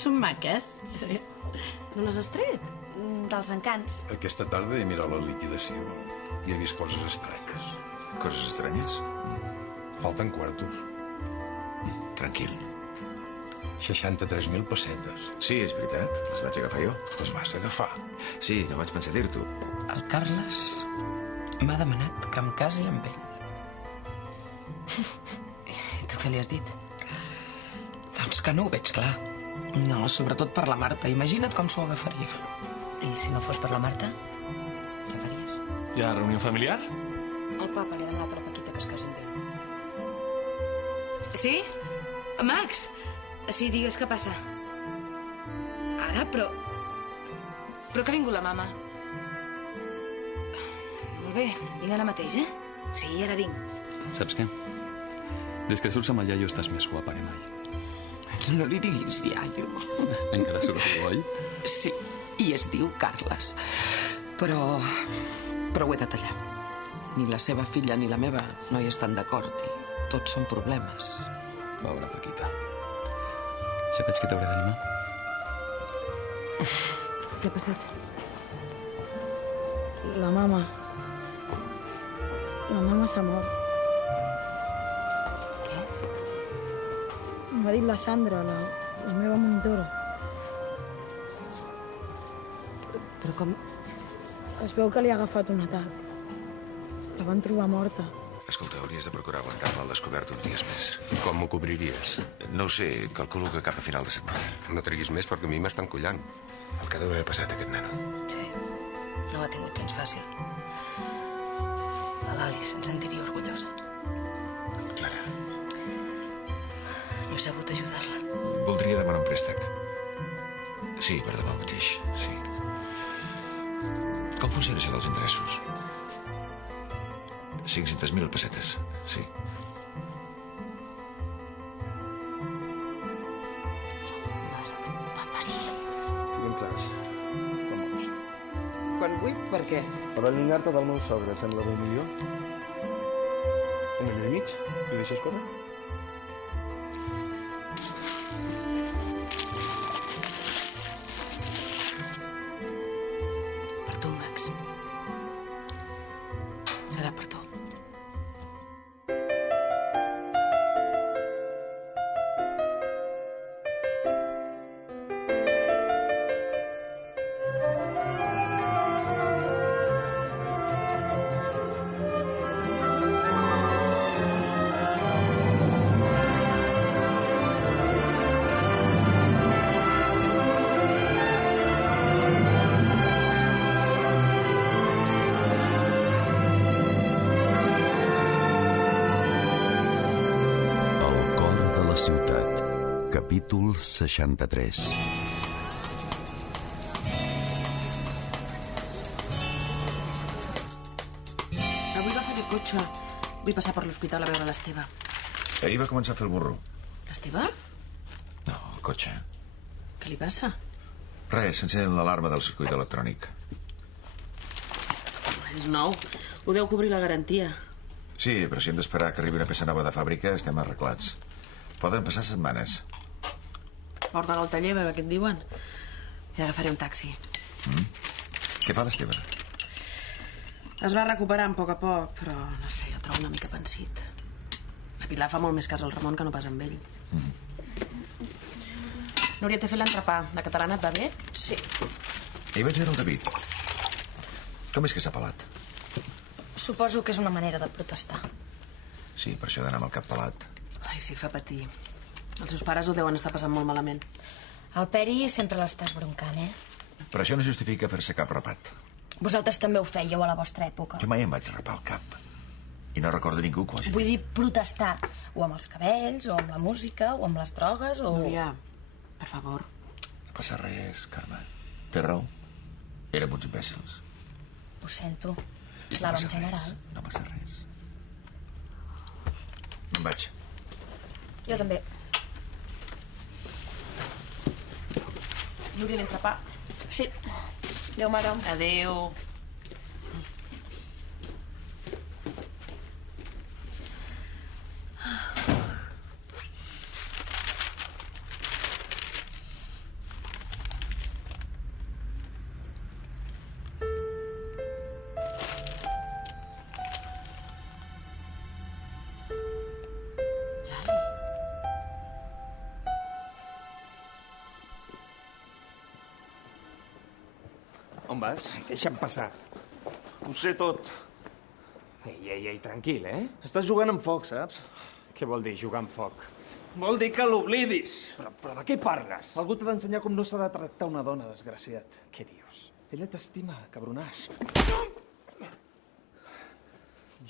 Són maques. Sí. D'on les has tret? Dels Encants. Aquesta tarda he mirat la liquidació i he vist coses estranyes. Coses estranyes? Falten quartos. Tranquil. 63.000 pessetes. Sí, és veritat. Les vaig agafar jo. Les vas agafar? Sí, no vaig pensar dir-t'ho. El Carles m'ha demanat que em casi amb ell. I tu què li has dit? Doncs que no ho veig clar. No, sobretot per la Marta. Imagina't com s'ho agafaria. I si no fos per la Marta, què faries? Hi ha reunió familiar? El papa li ha demanat a la Paquita que es casi amb ell. Sí? Max? Sí, digues què passa. Ara, però que ha vingut la mama. Molt bé, vinc ara mateix, eh? Sí, ara vinc. Saps què? Des que surts amb el iaio estàs més guapa que mai. No li diguis iaio. Encara surt tu, oi? Sí, i es diu Carles. Però ho he de tallar. Ni la seva filla ni la meva no hi estan d'acord i tots són problemes. Pobra Paquita. Ja veig que t'hauré d'animar. Què ha passat? La mama s'ha mort. Què? M'ha dit la Sandra, la meva monitora. Però com... Es veu que li ha agafat un atac. La van trobar morta. Escolta, hauries de procurar aguantar-me al descobert uns dies més. Com m'ho cobriries? No ho sé, calculo que cap a final de setmana. No triguis més perquè a mi m'estan collant. El que deu haver passat aquest nano. Sí, no ho ha tingut gens fàcil. A l'Ali se'n sentiria orgullosa. Clara, No he sabut ajudar-la. voldria demanar un préstec. Sí, per demà mateix, sí. Com funciona això dels interessos? 500.000 pessetes, sí. Mare que et va parir. Siguem clars. Quan vols. Quan vull, per què? Per allunyar-te del meu sogre, et sembla $1 milió? $1 milió i mig? I ho deixes córrer? Per tu, Max. Serà per tu. Capítol 63. Avui agafaré cotxe. Vull passar per l'hospital a veure l'Esteve. Ahir va començar a fer el burro. L'Esteve? No, el cotxe. Què li passa? Res, s'encén l'alarma del circuit electrònic. És nou. Ho deu cobrir la garantia. Sí, però si hem d'esperar que arribi una peça nova de fàbrica, estem arreglats. Poden passar setmanes. Porta-la al taller, a veure què et diuen. I agafaré un taxi. Què fa l'Esteve? Es va recuperant a poc, però no sé, el trobo una mica pensit. La Pilar fa molt més cas al Ramon que no pas amb ell. Núria, t'he fet l'entrepà. La catalana et va bé? Sí. Ahir vaig veure el David. Com és que s'ha pelat? Suposo que és una manera de protestar. Sí, per això d'anar amb el cap pelat. Ai, sí, fa patir. Els seus pares ho deuen estar passant molt malament. El Peri sempre l'estàs broncant, eh? Però això no justifica fer-se cap rapat. Vosaltres també ho fèieu a la vostra època. Jo mai em vaig rapar el cap. I no recordo ningú que ho hagi Vull dir protestar. O amb els cabells, o amb la música, o amb les drogues, o... Núria, per favor. No passa res, Carme. Té raó. Érem uns imbècils. Ho sento. L'ava en general. No passa res. Me'n vaig. Jo també. Núria, l'entrepà. Sí. Adéu, mare. Adéu. On vas? Deixa'm passar. Ho sé tot. Ei, tranquil, Estàs jugant amb foc, saps? Què vol dir jugar amb foc? Vol dir que l'oblidis. Però de què parles? Algú t'ha d'ensenyar com no s'ha de tractar una dona, desgraciat. Què dius? Ella t'estima, cabronàs.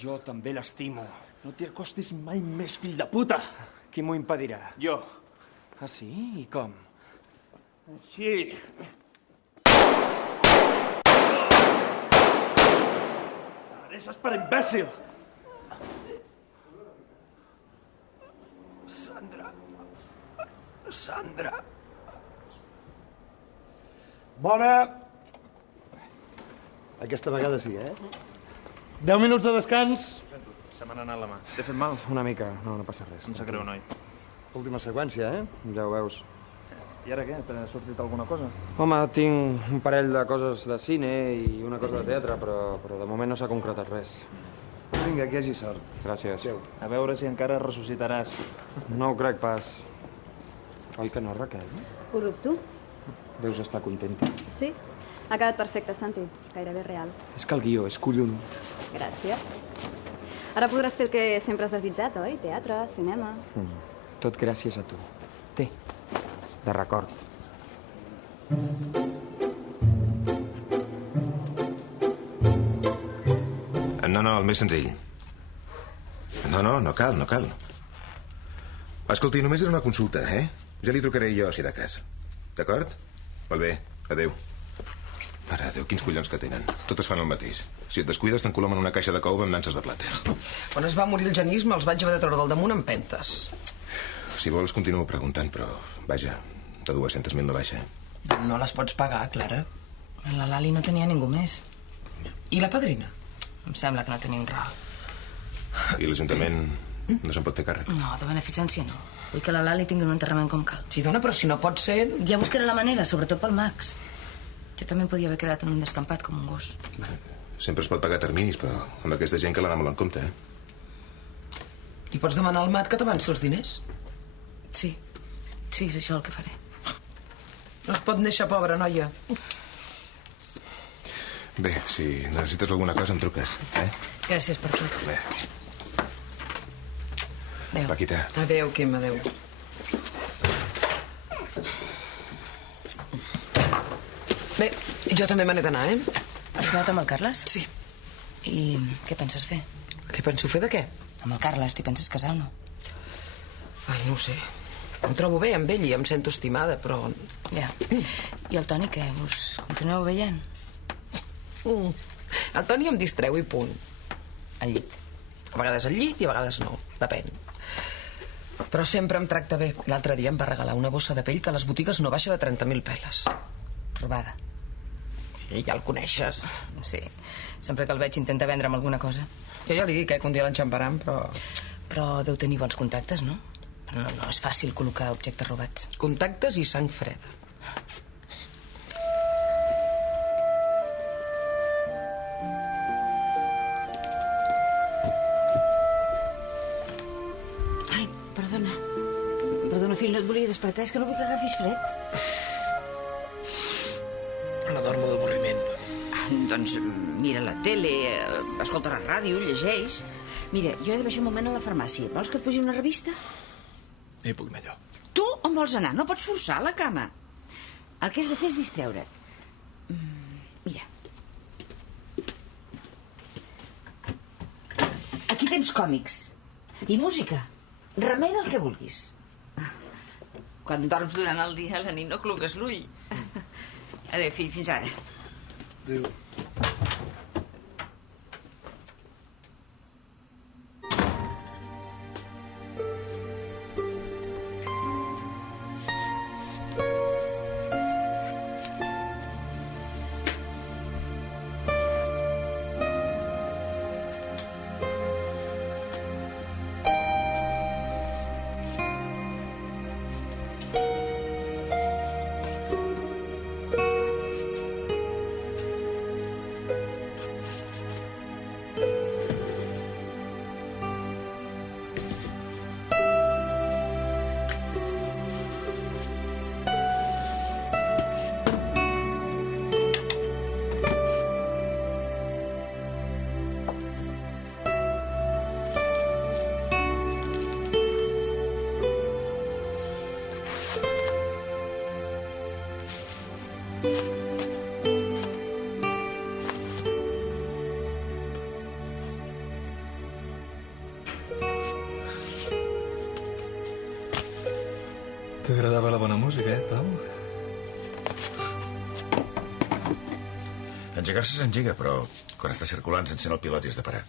Jo també l'estimo. No t'hi acostis mai més, fill de puta! Qui m'ho impedirà? Jo. Ah, sí? I com? Així. Deixes per imbècil! Sandra. Bona! Aquesta vegada sí, 10 minuts de descans. Ho sento, se m'ha anat la mà. T'he fet mal? Una mica. No passa res. Em sap greu, noi. Última seqüència, Ja ho veus. I ara què? T'ha sortit alguna cosa? Home, tinc un parell de coses de cine i una cosa de teatre, però de moment no s'ha concretat res. Vinga, que hi hagi sort. Gràcies. Adéu. A veure si encara ressuscitaràs. No ho crec pas. Oi que no, Raquel? Ho dubto. Deus estar contenta. Sí, ha quedat perfecte, Santi. Gairebé real. És que el guió és collonut. Gràcies. Ara podràs fer el que sempre has desitjat, oi? Teatre, cinema... Tot gràcies a tu. Té, de record. No, el més senzill. No cal. Escolti, només era una consulta, Ja li trucaré jo, si de cas. D'acord? Molt bé, adéu. Mare de Déu, quins collons que tenen. Totes fan el mateix. Si et descuides, t'encolom en una caixa de coure amb nanses de plata. Quan es va morir el Genís, me'ls vaig haver de treure del damunt amb pentes. Si vols, continuo preguntant, però, vaja, de 200.000 no baixa. No les pots pagar, Clara. La Lali no tenia ningú més. I la padrina? Em sembla que no tenia un ral. I l'Ajuntament no se'n pot fer càrrec? No, de beneficència no. Vull que la Lali tingui un enterrament com cal. Sí, dona, però si no pot ser... Ja buscaré la manera, sobretot pel Max. Jo també em podia haver quedat en un descampat com un gos. Sempre es pot pagar terminis, però amb aquesta gent cal anar molt en compte, I pots demanar al Mat que t'avanci els diners? Sí, és això el que faré. No es pot néixer pobra, noia. Bé, si necessites alguna cosa em truques, Gràcies per tot. Bé. Adéu. Paquita. Adéu, Quim, adéu. Bé, jo també me n'he d'anar, Has quedat amb el Carles? Sí. I què penses fer? Què penso fer de què? Amb el Carles, t'hi penses casar o no? Ai, no ho sé. Em trobo bé amb ell i em sento estimada, però... Ja. I el Toni, què? Us continueu veient? El Toni em distreu i punt. Al llit. A vegades al llit i a vegades no. Depèn. Però sempre em tracta bé. L'altre dia em va regalar una bossa de pell que a les botigues no baixa de 30.000 peles. Robada. I ja el coneixes. Sí. Sempre que el veig intenta vendre'm alguna cosa. Jo ja li dic, que un dia l'enxamparan, però... Però deu tenir bons contactes, no? Però no és fàcil col·locar objectes robats. Contactes i sang freda. Ai, perdona. Perdona, fill, no et volia despertar, és que no vull que agafis fred. L'adormo d'avorriment. Doncs mira la tele, escolta la ràdio, llegeix. Mira, jo he de baixar un moment a la farmàcia. Vols que et posi una revista? Hi puc anar jo. Tu on vols anar? No pots forçar a la cama. El que has de fer és distreure't. Mira. Aquí tens còmics. I música. Remena el que vulguis. Quan dorms durant el dia, a la nit no clugues l'ull. Adéu, fill, fins ara. Adéu. T'agradava la bona música, Pau? Engegar-se s'engega, però quan està circulant s'encén el pilot i has de parar.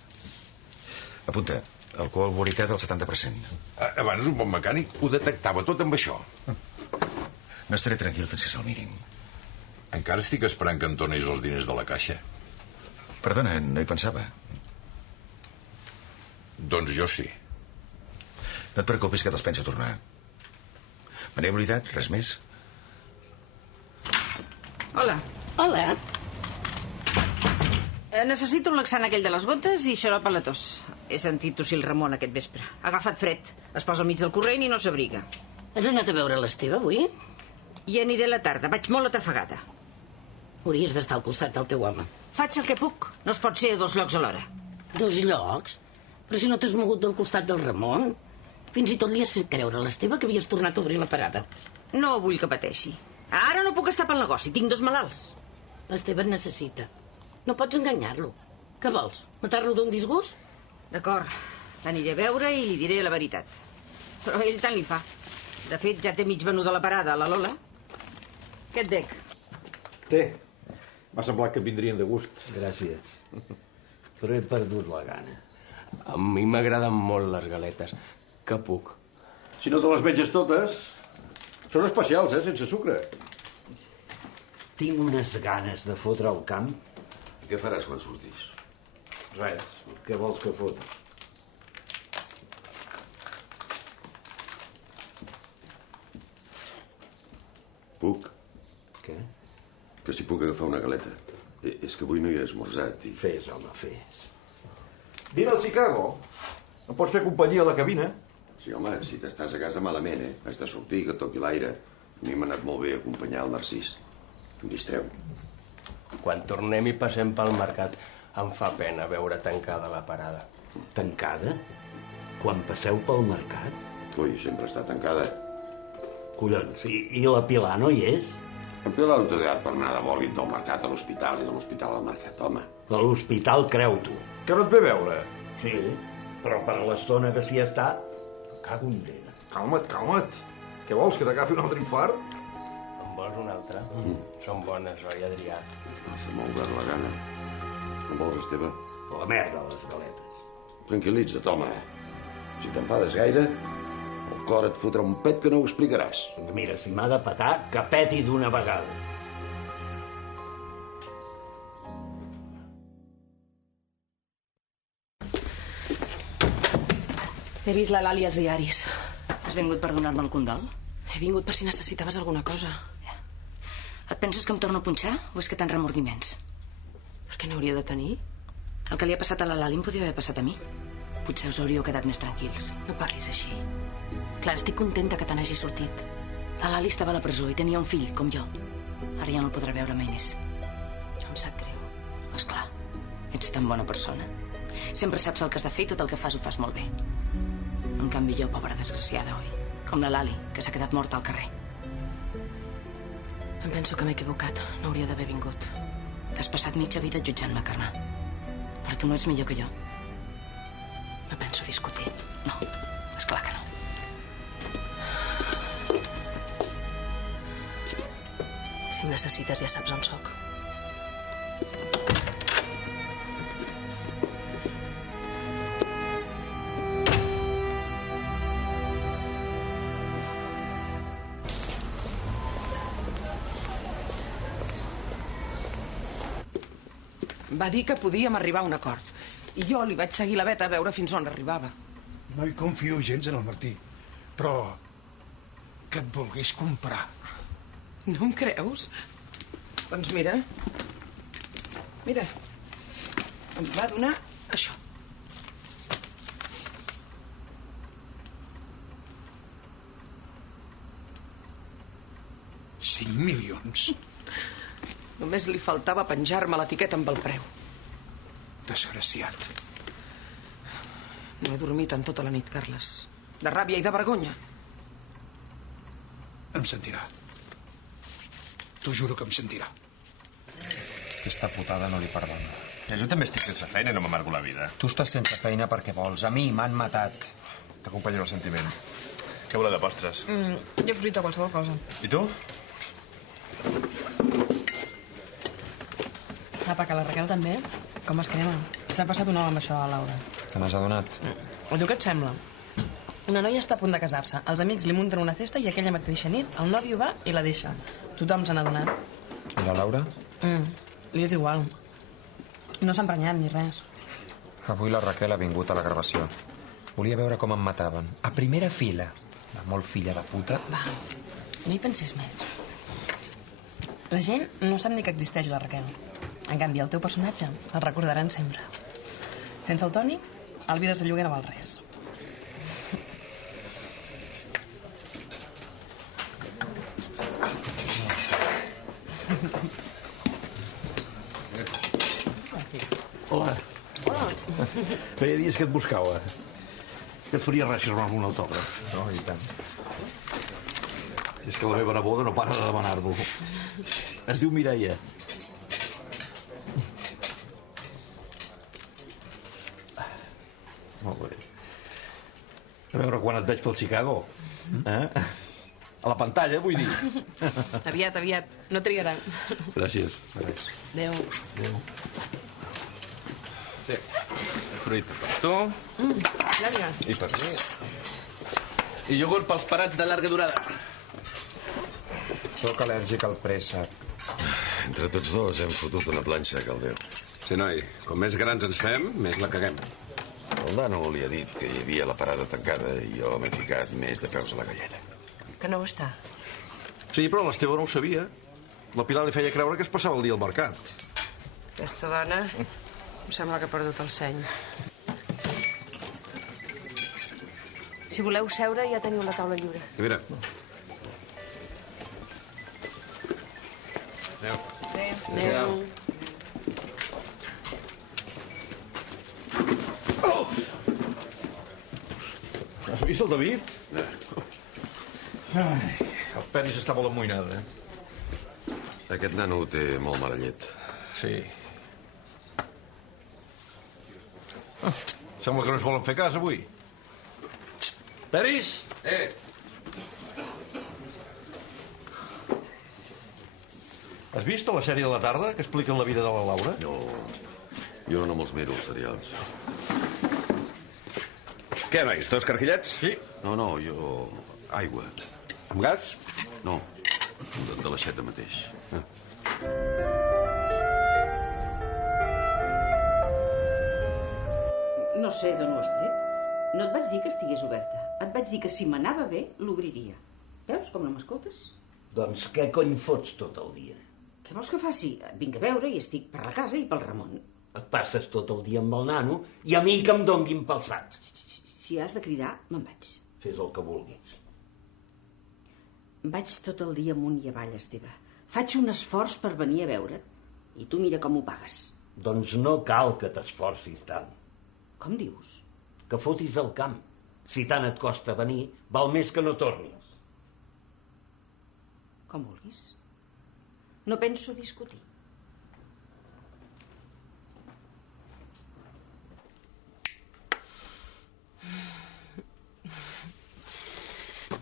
Apunta, alcohol boricat del 70%. Abans un bon mecànic ho detectava tot amb això. No estaré tranquil fins que se'l mirin. Encara estic esperant que em tornis els diners de la caixa. Perdona, no hi pensava. Doncs jo sí. No et preocupis que te'ls penso tornar. Me n'he oblidat, res més. Hola. Hola. Necessito un laxant aquell de les gotes i xarop a la tos. He sentit tossir el Ramon aquest vespre. Ha agafat fred. Es posa al mig del corrent i no s'abriga. Has anat a veure l'Esteve avui? Hi aniré a la tarda. Vaig molt atrafegada. Hauries d'estar al costat del teu home. Faig el que puc. No es pot ser a 2 llocs alhora. 2 llocs? Però si no t'has mogut del costat del Ramon. Fins i tot li has fet creure a l'Esteve que havies tornat a obrir la parada. No vull que pateixi. Ara no puc estar pel negoci. Tinc 2 malalts. L'Esteve et necessita. No pots enganyar-lo. Què vols? Matar-lo d'un disgust? D'acord. L'aniré a veure i li diré la veritat. Però ell tant li fa. De fet, ja té mig venuda la parada, la Lola. Què et dec? Té. M'ha semblat que vindrien de gust. Gràcies. Però he perdut la gana. A mi m'agraden molt les galetes. Que puc. Si no te les menges totes, són especials, sense sucre. Tinc unes ganes de fotre al camp. Què faràs quan surtis? Res. Què vols que foti? Puc? Què? Que si puc agafar una galeta. És que avui no hi he esmorzat i... Fes, home, fes. Vine al Chicago. Em pots fer companyia a la cabina? Sí, home, si t'estàs a casa malament, Has de sortir, que toqui l'aire. A mi m'ha anat molt bé acompanyar el Narcís. Em distreu. Quan tornem i passem pel mercat, em fa pena veure tancada la parada. Tancada? Quan passeu pel mercat? Ui, sempre està tancada. Collons, i la Pilar no hi és? En Pilar no t'ha quedat per anar de bòlit del mercat a l'hospital i de l'hospital al mercat, home. A l'hospital, creu-t'ho. Que no et ve veure? Sí, però per l'estona que s'hi ha estat, cago en Déu. Calma't. Què vols, que t'agafi un altre infart? En vols un altre? Són bones, oi, Adrià? Se m'ha obert la gana. No vols, Esteve? La merda, les galetes. Tranquil·litza't, home. Si t'enfades gaire, el cor et fotrà un pet que no ho explicaràs. Mira, si m'ha de petar, que peti d'una vegada. He vist la Lali als diaris. Has vingut per donar-me el condol? He vingut per si necessitaves alguna cosa. Et penses que em torno a punxar o és que tens remordiments? Per què n'hauria de tenir? El que li ha passat a la Lali em podria haver passat a mi. Potser us hauríeu quedat més tranquils. No parlis així. Clar, estic contenta que te n'hagi sortit. La Lali estava a la presó i tenia un fill, com jo. Ara ja no el podrà veure mai més. Em sap greu. Esclar, ets tan bona persona. Sempre saps el que has de fer i tot el que fas ho fas molt bé. En canvi jo, pobra desgraciada, oi? Com la Lali, que s'ha quedat morta al carrer. Em penso que m'he equivocat. No hauria d'haver vingut. T'has passat mitja vida jutjant-me, Carme. Però tu no ets millor que jo. No penso discutir. No, esclar que no. Si em necessites ja saps on sóc. Va dir que podíem arribar a un acord. I jo li vaig seguir la veta a veure fins on arribava. No hi confio gens en el Martí, però que et volgués comprar. No em creus? Doncs mira. Mira. Em va donar això. $5 milions? Només li faltava penjar-me l'etiqueta amb el preu. Desgraciat. No he dormit en tota la nit, Carles. De ràbia i de vergonya. Em sentirà. T'ho juro que em sentirà. Aquesta putada no li perdona. Jo també estic sense feina i no m'amargo la vida. Tu estàs sense feina perquè vols. A mi m'han matat. T'acompanyo el sentiment. Què voleu de postres? Jo fruita qualsevol cosa. I tu? Apa, que la Raquel també, com es crema. S'ha passat un home amb això a Laura. Te n'has adonat? A tu què et sembla? Una noia està a punt de casar-se. Els amics li munten una festa i aquella mateixa nit el nòvio va i la deixa. Tothom se n'ha adonat. I la Laura? Li és igual. No s'ha emprenyat ni res. Avui la Raquel ha vingut a la gravació. Volia veure com em mataven. A primera fila. La molt filla de puta. Va, no hi pensis més. La gent no sap ni que existeix la Raquel. En canvi, el teu personatge el recordaran sempre. Sense el Toni, el Vides de lloguer no val res. Hola. Hola. Feia dies que et buscava. Que et faria res firmar un autògraf. No, i tant. És que la meva neboda no para de demanar-m'ho. Es diu Mireia. Molt bé. A veure quan et veig pel Chicago. A la pantalla, vull dir. Aviat, aviat. No trigarà. Gràcies. Adéu. Adéu. Sí, fruit per tu. Gràcies. I per mi. I iogurt pels parats de llarga durada. Soc al·lèrgic al préssec. Entre tots dos hem fotut una planxa, Caldeu. Sí, noi, com més grans ens fem, més la caguem. El Dano li ha dit que hi havia la parada tancada i jo m'he ficat més de peus a la galleda. Que no ho està. Sí, però l'Esteve no ho sabia. La Pilar li feia creure que es passava el dia al mercat. Aquesta dona em sembla que ha perdut el seny. Si voleu seure, ja teniu la taula lliure. I mira. Adéu. Oh! Has vist el David? Ai, el penis està molt amoïnat, Aquest nano ho té molt mala llet. Sí. Sembla que no es volen fer cas, avui. Peris? Has vist la sèrie de la tarda que expliquen la vida de la Laura? No, jo no me'ls miro, els serials. Què, nois, tots carquillets? Sí. No, jo... aigua. Amb gas? No, de l'aixeta mateix. No sé d'on ho has tret. No et vaig dir que estigués oberta. Et vaig dir que si m'anava bé, l'obriria. Veus com no m'escoltes? Doncs què cony fots tot el dia? Què vols que faci? Vinc a veure i estic per la casa i pel Ramon. Et passes tot el dia amb el nano i a mi que em donguin pel sac. Si has de cridar, me'n vaig. Fes el que vulguis. Vaig tot el dia amunt i avall, Esteve. Faig un esforç per venir a veure't. I tu mira com ho pagues. Doncs no cal que t'esforcis tant. Com dius? Que fotis al camp. Si tant et costa venir, val més que no tornis. Com vulguis. No penso discutir.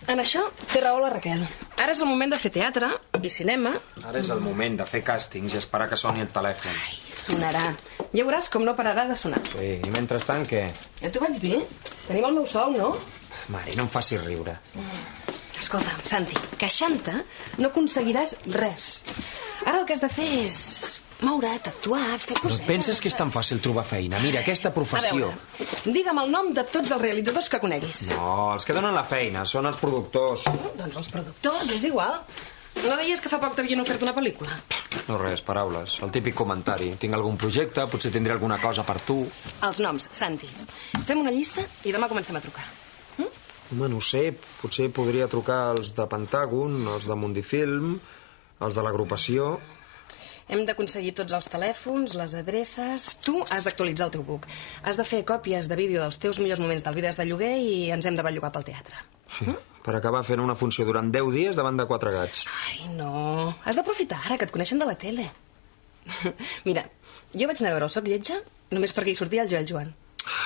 En això té raó la Raquel. Ara és el moment de fer teatre i cinema. Ara és el moment de fer càstings i esperar que soni el telèfon. Ai, sonarà. Ja veuràs com no pararà de sonar. Sí, i mentrestant què? Ja t'ho vaig dir. Tenim el meu sou, no? Mare, no em facis riure. Escolta, Santi, queixant-te no aconseguiràs res. Ara el que has de fer és moure't, actuar, fer cosetes. Penses que és tan fàcil trobar feina? Mira, aquesta professió... A veure, digue'm el nom de tots els realitzadors que coneguis. No, els que donen la feina són els productors. Doncs els productors, és igual. No deies que fa poc t'havien ofert una pel·lícula? No res, paraules. El típic comentari. Tinc algun projecte, potser tindré alguna cosa per tu. Els noms, Santi. Fem una llista i demà comencem a trucar. Home, no sé, potser podria trucar els de Pentàgon, els de Mundifilm, els de l'agrupació... Hem d'aconseguir tots els telèfons, les adreces... Tu has d'actualitzar el teu book. Has de fer còpies de vídeo dels teus millors moments del Vides de lloguer i ens hem de bellugar pel teatre. per acabar fent una funció durant 10 dies davant de 4 gats. Ai, no. Has d'aprofitar ara, que et coneixen de la tele. Mira, jo vaig anar a veure el Soc Lletja només perquè hi sortia el Joel Joan.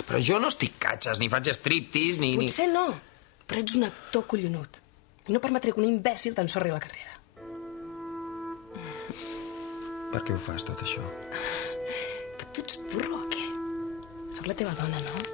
Però jo no estic catxes, ni faig striptease, ni... Potser no, però ets un actor collonut. I no permetré que un imbècil t'ensorri la carrera. Per què ho fas, tot això? Però tu ets burro o què? Soc la teva dona, no?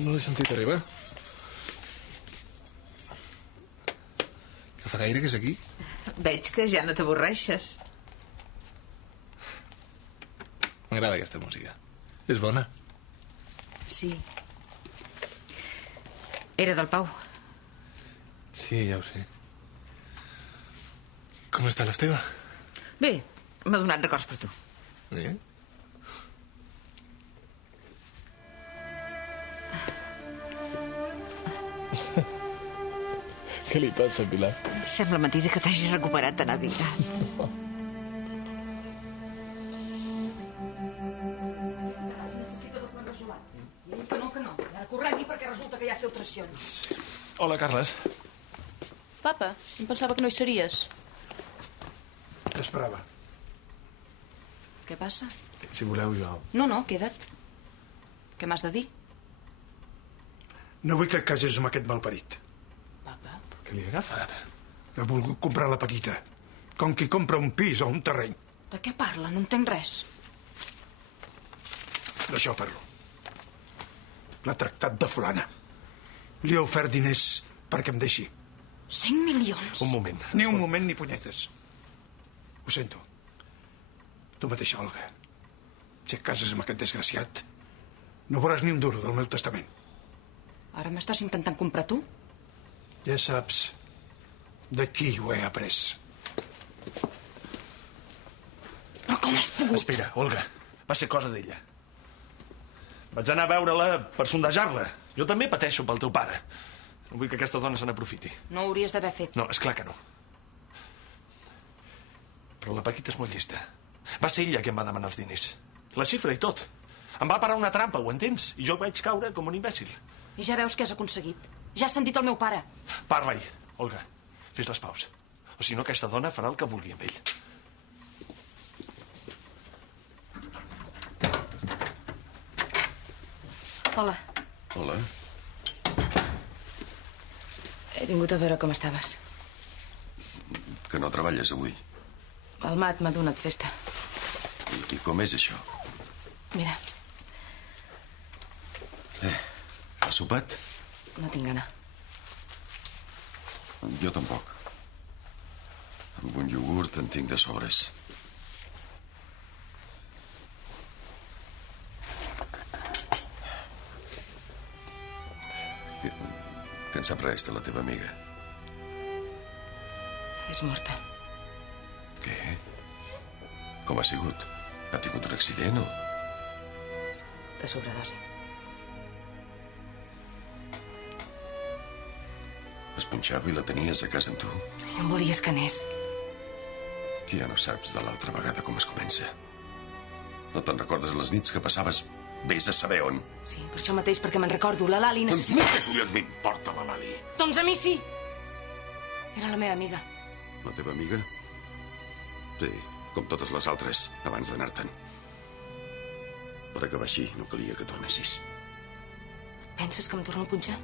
No l'he sentit arribar. Que fa gaire que és aquí? Veig que ja no t'avorreixes. M'agrada aquesta música. És bona. Sí. Era del Pau. Sí, ja ho sé. Com està l'Esteve? Bé, m'ha donat records per tu. Eh? Què li passa, Pilar? Sembla mentida que t'hagi recuperat tan aviat. Que no. Ara correm-hi perquè resulta que hi ha filtracions. Hola, Carles. Papa, em pensava que no hi series. T'esperava. Què passa? Si voleu, jo... No, queda't. Què m'has de dir? No vull que et cases amb aquest malparit. Què li agafa ara? He volgut comprar la petita. Com qui compra un pis o un terreny. De què parla? No entenc res. D'això parlo. L'ha tractat de fulana. Li he ofert diners perquè em deixi. 5 milions? Un moment. Ni un moment ni punyetes. Ho sento. Tu mateixa, Olga. Si et cases amb aquest desgraciat, no veuràs ni un duro del meu testament. Ara m'estàs intentant comprar tu? Ja saps de qui ho he après. Però com has pogut? Espera, Olga. Va ser cosa d'ella. Vaig anar a veure-la per sondejar-la. Jo també pateixo pel teu pare. No vull que aquesta dona se n'aprofiti. No ho hauries d'haver fet. No, esclar que no. Però la Paquita és molt llesta. Va ser ella qui em va demanar els diners. La xifra i tot. Em va parar una trampa, ho entens? I jo vaig caure com un imbècil. I ja veus què has aconseguit. Ja has sentit el meu pare. Parla-hi, Olga. Fes les paus. O si no, aquesta dona farà el que vulgui amb ell. Hola. Hola. He vingut a veure com estaves. Que no treballes avui. El Mat m'ha donat festa. I com és això? Mira. Has sopat? No tinc gana. Jo tampoc. Amb un iogurt en tinc de sobres. Que en sap res de la teva amiga? És morta. Què? Com ha sigut? Ha tingut un accident o...? De sobredosi. Es punxava i la tenies a casa amb tu? I em volies que anés. Que ja no saps de l'altra vegada com es comença. No te'n recordes les nits que passaves vés a saber on? Sí, per això mateix, perquè me'n recordo. La Lali necessita... Què collons m'importa la Lali? Doncs a mi sí. Era la meva amiga. La teva amiga? Sí, com totes les altres, abans d'anar-te'n. Per acabar així, no calia que tornessis. Penses que em torno a punxar?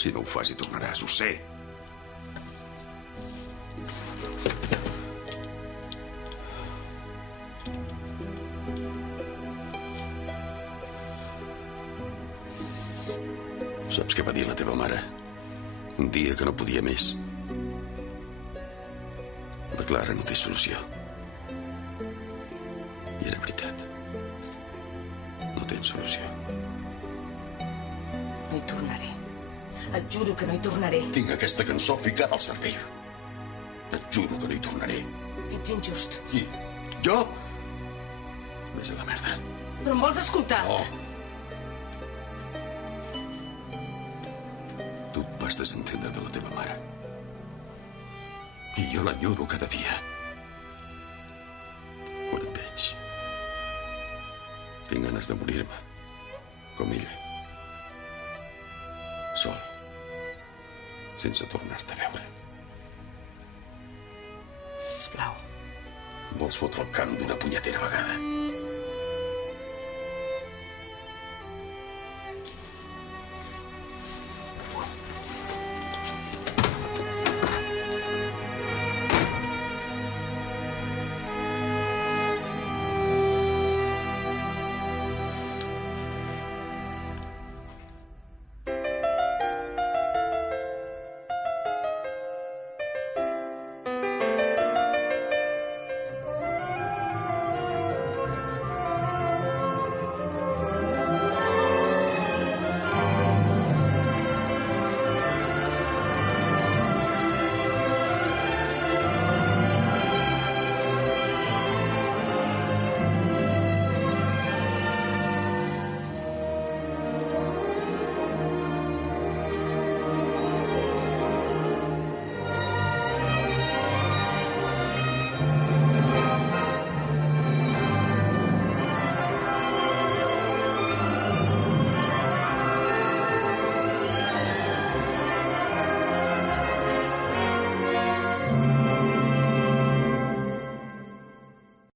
Si no ho fas hi tornaràs, ho sé. Saps què va dir la teva mare? Un dia que no podia més. La Clara no té solució. I era veritat. No tens solució. No hi tornaré. Et juro que no hi tornaré. Tinc aquesta cançó ficada al cervell. Et juro que no hi tornaré. Ets injust. I jo? Vés a la merda. Però em vols escoltar? No. Tu et vas desentendre de la teva mare. I jo l'enyoro cada dia. Quan et veig, tinc ganes de morir-me, com ella. Sol, sense tornar-te a veure. Sisplau. Vols fotre el camp d'una punyetera vegada?